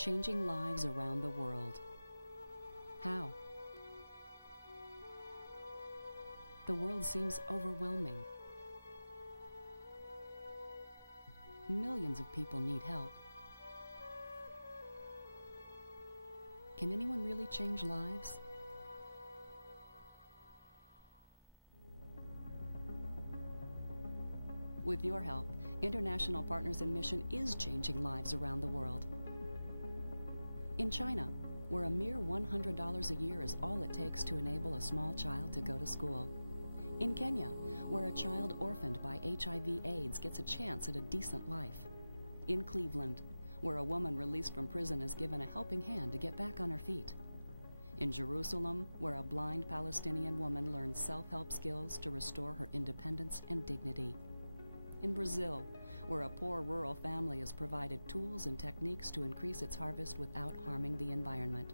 changing lives around the world. How? The world seems overwhelming. Millions of people need help. Can anyone really change lives? With your help, International Partners in Mission is changing lives around the world. In China, where a mere $100 a year is all it takes to enable a small child to go to school. In Kenya, where a child orphaned by HIV/AIDS gets a chance at a decent life. In Cleveland, where a woman released from prison is given a helping hand to get back on her feet. In Jerusalem, where a blind Palestinian woman learns self-help skills to restore her independence and dignity. In Brazil, where a poor rural family is provided tools and techniques to increase its harvest without harming the environment.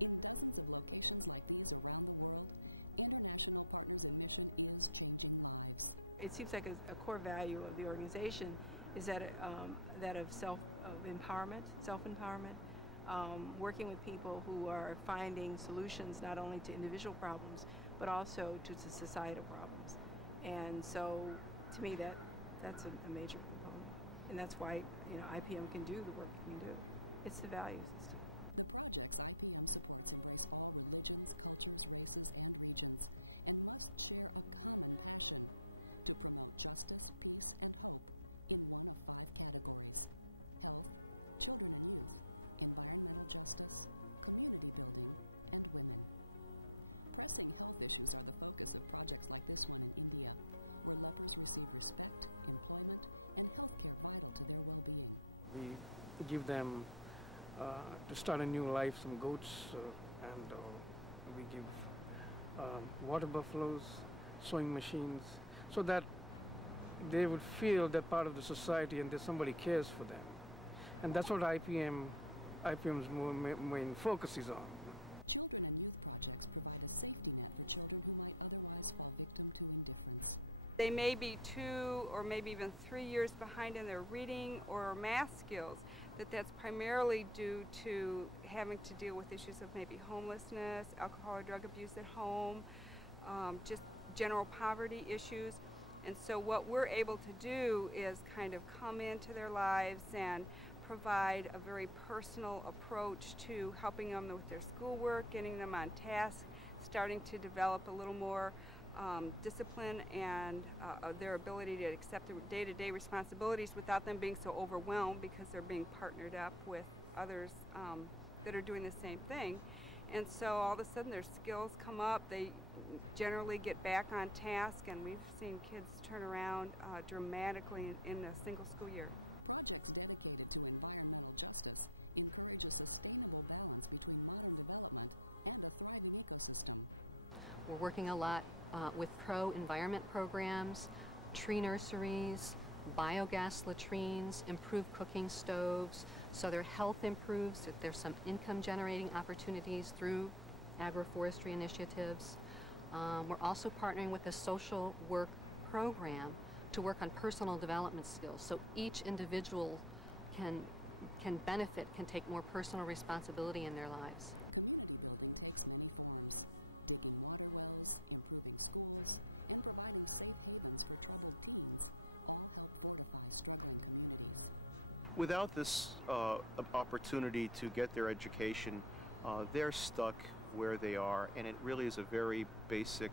In dozens of locations like these around the world, International Partners in Mission is changing lives. It seems like a core value of the organization is that of self-empowerment, working with people who are finding solutions not only to individual problems, but also to societal problems. And so, to me, that's a major component. And that's why, IPM can do the work it can do. It's the value system. The projects IPM supports embrace all religions, cultures, races, and regions, and must share a common passion to promote justice, peace, and hope in one of 5 categories: health, children and youth, environmental justice, community building, and women. Pressing health issues are the focus of projects like this one in India, where lepers receive respect, employment, and health care vital to their well-being. We give them, to start a new life, some goats, and we give water buffaloes, sewing machines, so that they would feel they're part of the society and that somebody cares for them. And that's what IPM's main focus is on. Children and youth projects provide a safety net for children who might otherwise fall victim to indifference. They may be 2 or maybe even 3 years behind in their reading or math skills. That's primarily due to having to deal with issues of maybe homelessness, alcohol or drug abuse at home, just general poverty issues. And so what we're able to do is kind of come into their lives and provide a very personal approach to helping them with their schoolwork, getting them on task, starting to develop a little more discipline and their ability to accept their day-to-day responsibilities without them being so overwhelmed because they're being partnered up with others that are doing the same thing. And so all of a sudden their skills come up, they generally get back on task, and we've seen kids turn around dramatically in a single school year. Projects dedicated to environmental justice encourage a sustainable balance between modern development and a thriving ecosystem. We're working a lot with pro-environment programs, tree nurseries, biogas latrines, improved cooking stoves, so their health improves. There's some income generating opportunities through agroforestry initiatives. We're also partnering with a social work program to work on personal development skills, so each individual can benefit, can take more personal responsibility in their lives. Community building takes many forms: digging water wells, improving schools, and providing safe havens for troubled teens all help fortify struggling communities. Without this opportunity to get their education, they're stuck where they are, and it really is a very basic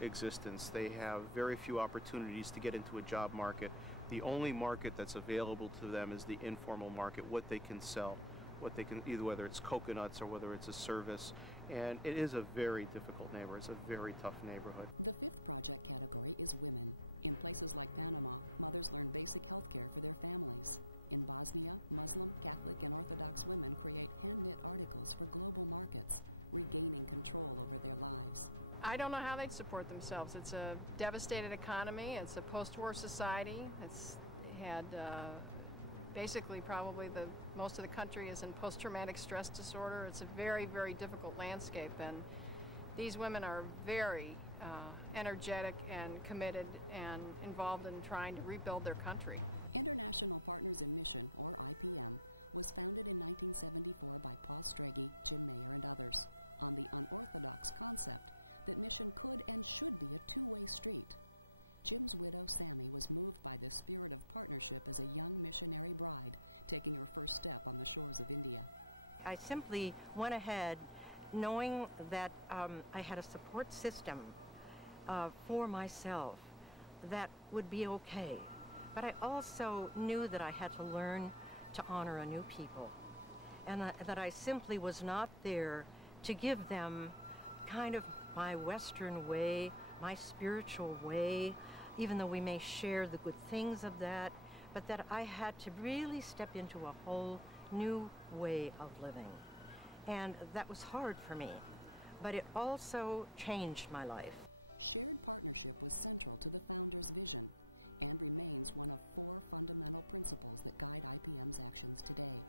existence. They have very few opportunities to get into a job market. The only market that's available to them is the informal market, what they can sell, what they can, either whether it's coconuts or whether it's a service. And it is a very difficult neighborhood. It's a very tough neighborhood. The 5th project category is women. In places like Panama, mothers learn basic health care for their families. In Bosnia, Muslim, Catholic, and Orthodox women create hand-knit articles for global markets, regaining control over their lives. I don't know how they'd support themselves. It's a devastated economy. It's a post-war society. It's had basically probably most of the country is in post-traumatic stress disorder. It's a very, very difficult landscape, and these women are very energetic and committed and involved in trying to rebuild their country. International Partners in Mission, or IPM, was founded in 1974 by Paul Strege, Jim Mayer, and others on the unorthodox concept that mission could and should be a two-way street. Jim's widow, Sammy, was moved by this spirit of partnership as a young missionary bride taking her first step on the shores of India. I simply went ahead knowing that I had a support system for myself that would be okay. But I also knew that I had to learn to honor a new people, and that I simply was not there to give them kind of my Western way, my spiritual way, even though we may share the good things of that, but that I had to really step into a whole new way of living. And that was hard for me, but it also changed my life. Shared partnership was central to the founder's vision and remains one of 4 fundamental principles that guide IPM's actions today.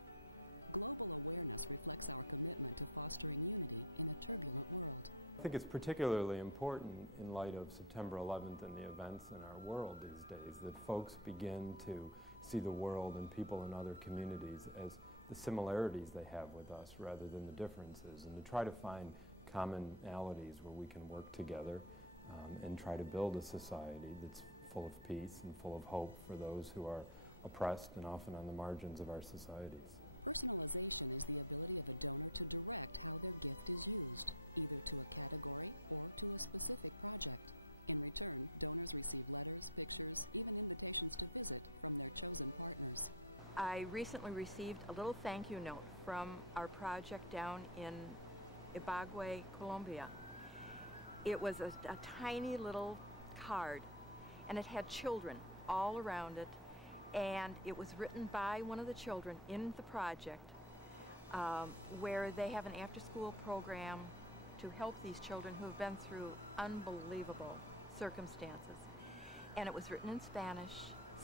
Global awareness reflects our commitment to fostering unity in a turbulent world. I think it's particularly important in light of September 11th and the events in our world these days that folks begin to see the world and people in other communities as the similarities they have with us rather than the differences, and to try to find commonalities where we can work together and try to build a society that's full of peace and full of hope for those who are oppressed and often on the margins of our societies. Personalization is the ability of a donor to direct how their gift is used, either to a category or to a specific project. In return, donors receive letters, pictures, even invitations to visit from their chosen partners. I recently received a little thank you note from our project down in Ibagué, Colombia. It was a tiny little card, and it had children all around it, and it was written by one of the children in the project where they have an after-school program to help these children who have been through unbelievable circumstances. And it was written in Spanish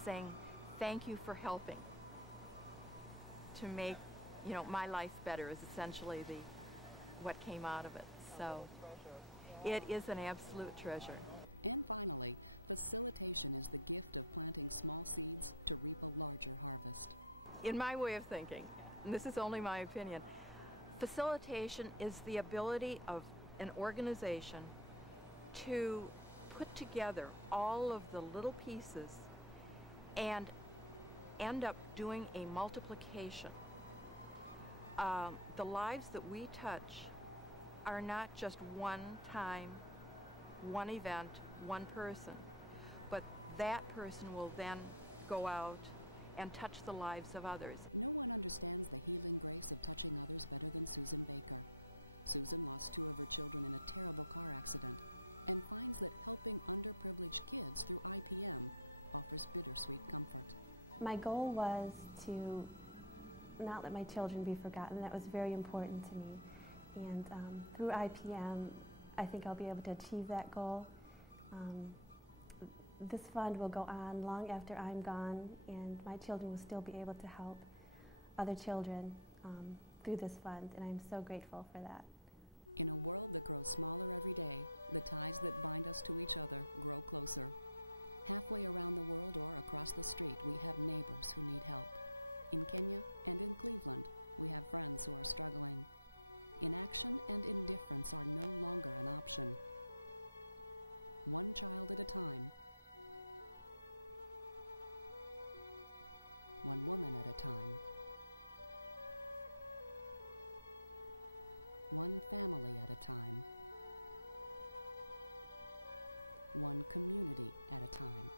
saying, "Thank you for helping to make, you know, my life better," is essentially what came out of it. So it is an absolute treasure. And finally, facilitation is the gift of planting small seeds to reap a larger harvest. In my way of thinking, and this is only my opinion, facilitation is the ability of an organization to put together all of the little pieces and end up doing a multiplication. The lives that we touch are not just one time, one event, one person, but that person will then go out and touch the lives of others. No one understands the healing grace of touching others better than Susan Baker. Susan lost 2 of her children in a terrible car accident and finds that helping underprivileged kids through IPM offers bittersweet comfort. My goal was to not let my children be forgotten. That was very important to me. And through IPM, I think I'll be able to achieve that goal. This fund will go on long after I'm gone, and my children will still be able to help other children through this fund, and I'm so grateful for that. In a world that grows smaller every day, the ties that bind us to each other grow closer. Halfway around the world or across the street, we have neighbors who need help. In Kenya and in Cleveland, we have friends who are struggling. Inaction and indifference are no longer an option. One child at a time, one woman at a time, one family at a time, one community at a time.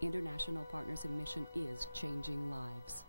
International Partners in Mission is changing lives.